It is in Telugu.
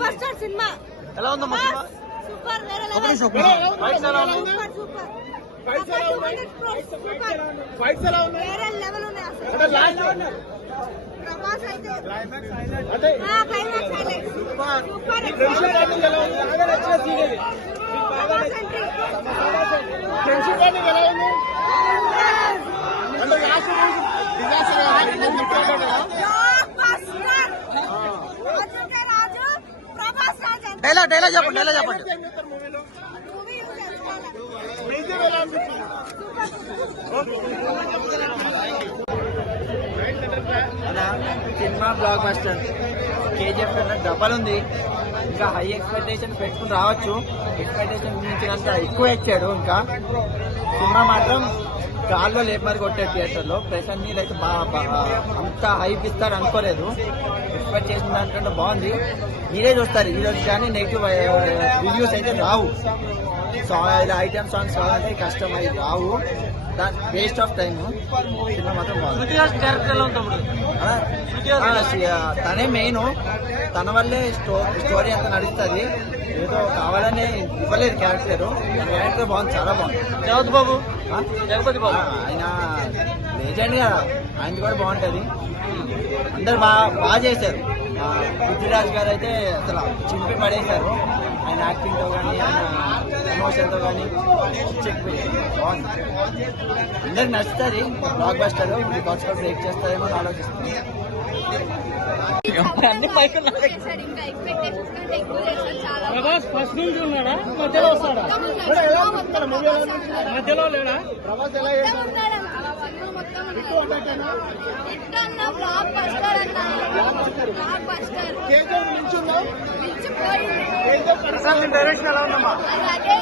బస్టర్ సినిమా. ఎలా ఉందమ్మా సినిమా? సూపర్ వేరే లెవెల్? Super super? సూపర్. వేరే లెవెల్ ఉన్నాయి అసలు. ప్రభాస్ అయితే. Climax highlight super. సూపర్ ఎలా ఉంది బాగా నచ్చిన సీన్ ఇది ప్రభాస్ ఎంట్రీ ఫ్రెండ్షిప్ బాండింగ్ ఎలా ఉంది అంటే last disaster block buster Arjun Raju Prabhas Raju అంటే డైలాగ్ డైలాగ్ చెప్పండి డైలాగ్ చెప్పండి. సినిమా బ్లాక్ బస్టర్ కేజీఎఫ్ కన్నా డబల్ ఉంది. ఇంకా హై ఎక్స్పెక్టేషన్ పెట్టుకుని రావచ్చు. ఎక్స్పెక్టేషన్ మించినంత ఎక్కువ ఎక్కాడు ఇంకా. సినిమా మాత్రం గాల్లో లేపమరి కొట్టాడు థియేటర్లో ప్రశాంత్ నీళ్ళు అయితే బాగా బాగా అంత హైప్ ఇస్తారు అనుకోలేదు. ఎక్స్పెక్ట్ చేసిన దానికంటే బాగుంది. మీరే చూస్తారు ఈరోజు కానీ నెగిటివ్ రివ్యూస్ అయితే రావు. సో ఇలా ఐటమ్ సాంగ్స్ కావాలంటే కష్టం అవి రావు వేస్ట్ ఆఫ్ టైం సినిమా మాత్రం బాగుంది. శృతి హాసన్ క్యారెక్టర్ ఎలా ఉంది తమ్ముడు ఆ, ఆ, శి- ఆ, తనే మెయిన్ తన వల్లే స్టో స్టోరీ అంతా నడుస్తుంది. ఏదో కావాలని ఇవ్వలేదు క్యారెక్టర్ క్యారెక్టర్ బాగుంది చాలా బాగుంది. జగత్ బాబు? జగపతి బాబు. ఆయన లేజెండ్ కదా. ఆయనది కూడా బాగుంటది. అందరు బాగా బాగా చేశారు. పృథ్వీరాజ్ గారు అయితే అసలు చింపి పడేశారు. ఆయన యాక్టింగ్తో కానీ ఆయన ఎమోషన్తో కానీ చెప్పి బాగుంది. అందరికి నచ్చుతుంది బ్లాక్ బస్టర్ బాక్స్ కూడా బ్రేక్ చేస్తారేమో అని ఆలోచిస్తుంది అన్ని ప్రభాస్ ఫస్ట్ నుంచి ఉన్నాడా? మధ్యలో వస్తాడా? మధ్యలో లేడా? ప్రభాస్ ఎలా చేస్తాడు కేజీఎఫ్ నుంచి ఉందా కేజీఎఫ్ డైరెక్షన్ ఎలా ఉందమ్మా? అలాగే